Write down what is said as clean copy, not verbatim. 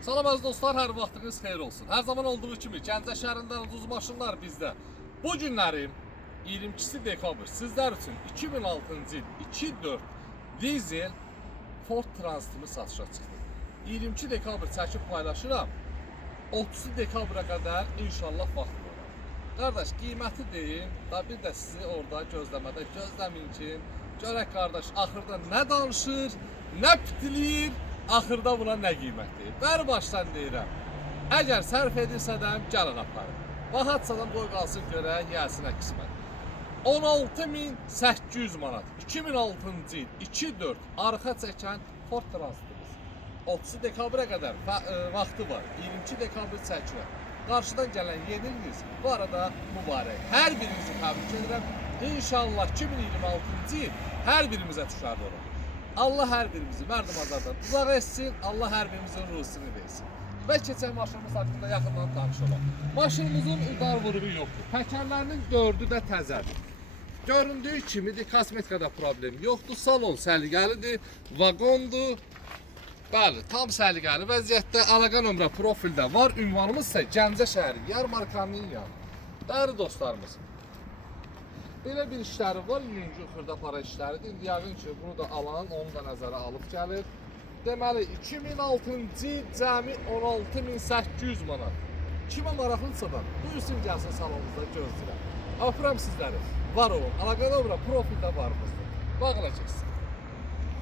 Salam əziz dostlar, hər vaxtınız xeyir olsun. Hər zaman olduğu kimi Gəncə şəhərindən ucuz maşınlar bizdə. Bu günlərin 22 dekabr sizlər üçün 2006-cı il 2.4 dizel Ford Transitimi satışa çıxdı. 22 dekabr çəkib paylaşıram. 30 dekabra qədər inşallah vaxt var. Qardaş, qiyməti deyin, da bir də sizi orada gözləmədə gözləməyin ki, görək qardaş axırda nə danışır, nə pitiliyir, axırda buna nə qiymətdir. Bəri başdan deyirəm, əgər sərf edirsə də gəlin aparın. Bahatsadan qoy qalsın görək, yəsinə qismət. 16.800 manat, 2006-cı il, 2.4 arxa çəkən Ford Transitimiz. 30 dekabrə qədər vaxtı var, 22 dekabr çəkilir. Qarşıdan gələn yeni iliniz bu arada mübarək. Hər birinizi təbrik edirəm. İnşallah 2026-cı il hər birimizə düşərli olur. Allah hər birimizi mərdim azardan uzaq etsin, Allah hər birimizin ruhsunu versin. Və keçən maşınımız haqqında yaxından tanış olaq. Maşınımızın udar vurumu yoxdur. Təkərlərinin 4-ü də təzədir. Göründüyü kimidir, kosmetikada problem yoxdur. Salon səliqəlidir, vaqondur. Bəli, tam səliqəli vəziyyətdə. Əlaqə nömrə profildə var. Ünvanımız isə Gəncə şəhəri, Yarmarkanın yanı. Dəyərli dostlarımız, belə bir işləri var, yüngül xırda para işləridir. İndi yəqin ki, bunu da alan, onu da nəzərə alıb gəlir. Deməli, 2006-cı il cəmi 16.800 manat. Kimə maraqlıdırsa da, buyursun gəlsin salonumuzda gözləyirəm. Öpürəm sizləri. Var olun. Əlaqə nömrə profildə varımızdır. Bağla keçsin.